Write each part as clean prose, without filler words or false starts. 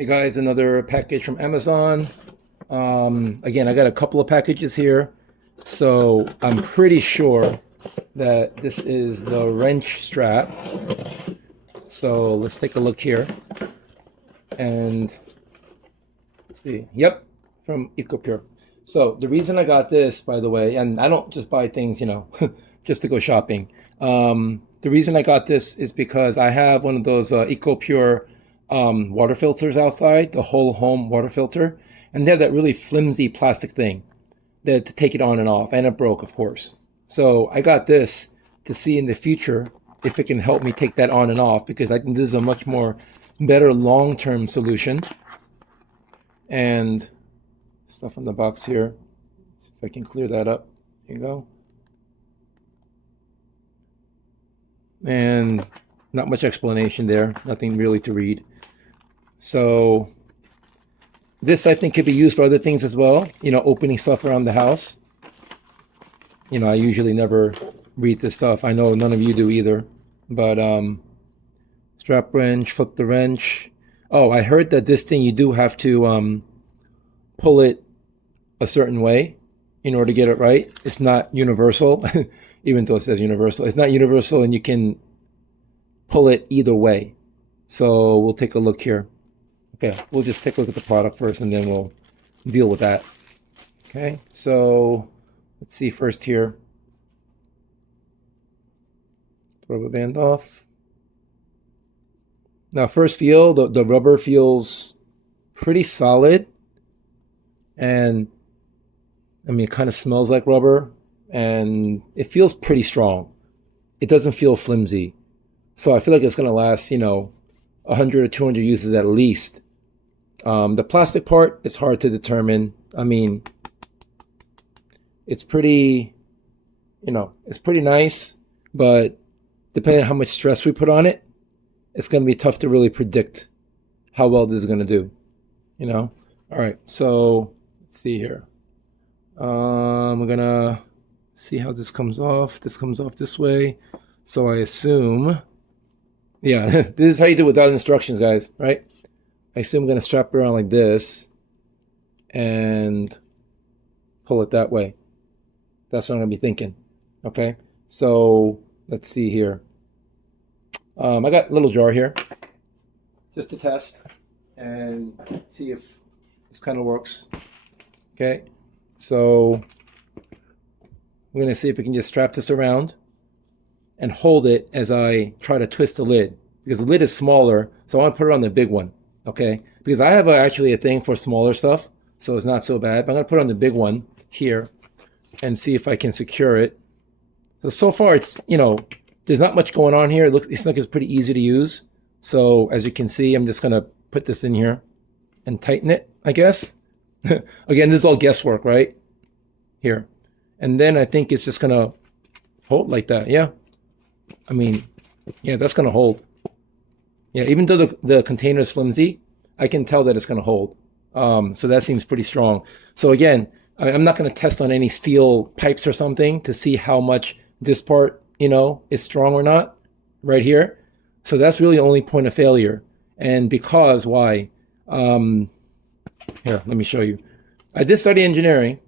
Hey guys, another package from Amazon. Again, I got a couple of packages here. So I'm pretty sure that this is the wrench strap. So let's take a look here. And let's see. Yep, from EcoPure. So the reason I got this, by the way, and I don't just buy things, just to go shopping. The reason I got this is because I have one of those EcoPure water filters outside, the whole home water filter, and they have that really flimsy plastic thing that to take it on and off, and it broke, of course. So I got this to see in the future if it can help me take that on and off, because I think this is a much more better long-term solution. And stuff in the box here. Let's see if I can clear that up. There you go. And not much explanation there, nothing really to read. So this, I think, could be used for other things as well, opening stuff around the house. I usually never read this stuff. I know none of you do either. But strap wrench, flip the wrench. Oh, I heard that this thing, you do have to pull it a certain way in order to get it right. It's not universal, even though it says universal. It's not universal, and you can pull it either way. So we'll take a look here. Okay, we'll just take a look at the product first, and then we'll deal with that. Okay, so let's see first here. Rubber band off. Now, first feel, the rubber feels pretty solid. And I mean, it kind of smells like rubber, and it feels pretty strong. It doesn't feel flimsy. So I feel like it's going to last, 100 or 200 uses at least. The plastic part, it's hard to determine. I mean, it's pretty, it's pretty nice, but depending on how much stress we put on it, it's going to be tough to really predict how well this is going to do, All right, so let's see here. We're going to see how this comes off. This comes off this way. So I assume, yeah, this is how you do it without instructions, guys, right? I assume I'm going to strap it around like this and pull it that way. That's what I'm going to be thinking. Okay, so let's see here. I got a little jar here just to test and see if this kind of works. Okay, so I'm going to see if we can just strap this around and hold it as I try to twist the lid, because the lid is smaller, so I want to put it on the big one. Okay, because I have actually a thing for smaller stuff, so it's not so bad. But I'm going to put it on the big one here and see if I can secure it. So far, it's, there's not much going on here. It's like it's pretty easy to use. So as you can see, I'm just going to put this in here and tighten it, I guess. Again, this is all guesswork, right? Here. And then I think it's just going to hold like that. Yeah. I mean, yeah, that's going to hold. Yeah, even though the container is flimsy, I can tell that it's going to hold. So that seems pretty strong. So again, I'm not going to test on any steel pipes or something to see how much this part, is strong or not right here. So that's really the only point of failure. And because why? Here, let me show you. I did study engineering.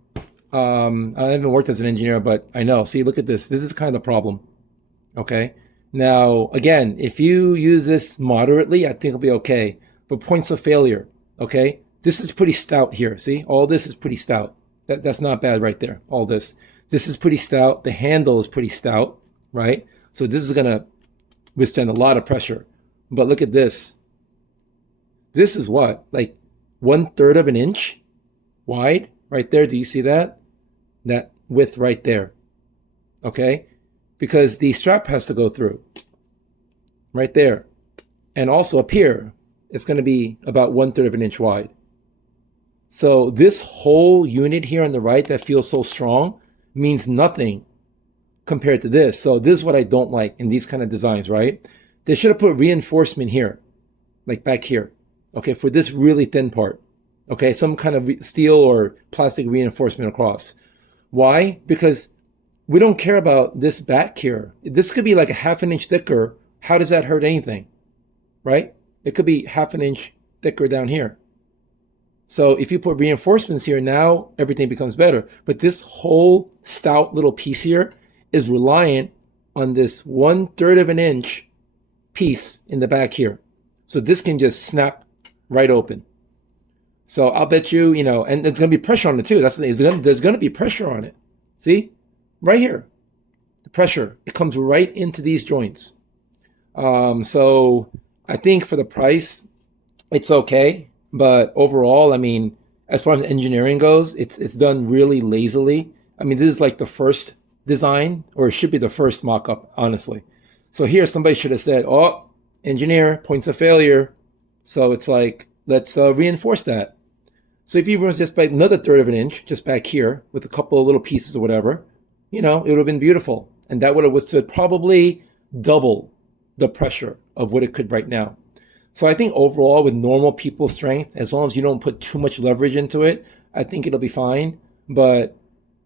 I haven't worked as an engineer, but I know. See, look at this. This is kind of the problem. Okay. Now, again, if you use this moderately, I think it'll be okay. But points of failure, okay? This is pretty stout here. See, all this is pretty stout. That's not bad right there. All this. This is pretty stout. The handle is pretty stout, right? So this is going to withstand a lot of pressure. But look at this. This is what? Like 1/3 of an inch wide right there. Do you see that? That width right there. Okay? Because the strap has to go through right there. And also up here, it's going to be about 1/3 of an inch wide. So this whole unit here on the right that feels so strong means nothing compared to this. So this is what I don't like in these kind of designs, right? They should have put reinforcement here, like back here, okay, for this really thin part, okay? Some kind of steel or plastic reinforcement across. Why? Because we don't care about this back here. This could be like a 1/2 inch thicker. How does that hurt anything, right? It could be 1/2 inch thicker down here. So if you put reinforcements here, now everything becomes better. But this whole stout little piece here is reliant on this 1/3 of an inch piece in the back here. So this can just snap right open. So I'll bet you, and there's going to be pressure on it too. There's going to be pressure on it. See? Right here. The pressure. It comes right into these joints. So I think for the price, it's okay. But overall, I mean, as far as engineering goes, it's done really lazily. I mean, this is like the first design, or it should be the first mock-up, honestly. So here, somebody should have said, oh, engineer, points of failure. So it's like, let's reinforce that. So if you reinforce just by another 1/3 of an inch, just back here, with a couple of little pieces or whatever, it would have been beautiful. And that would have withstood probably double the pressure of what it could right now. So I think overall, with normal people strength, as long as you don't put too much leverage into it, I think it'll be fine. But,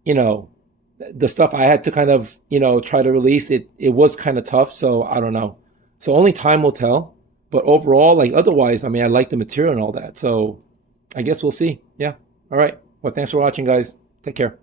the stuff I had to kind of, try to release, it was kind of tough. So I don't know. So only time will tell. But overall, otherwise, I mean, I like the material and all that. So I guess we'll see. Yeah. All right. Well, thanks for watching, guys. Take care.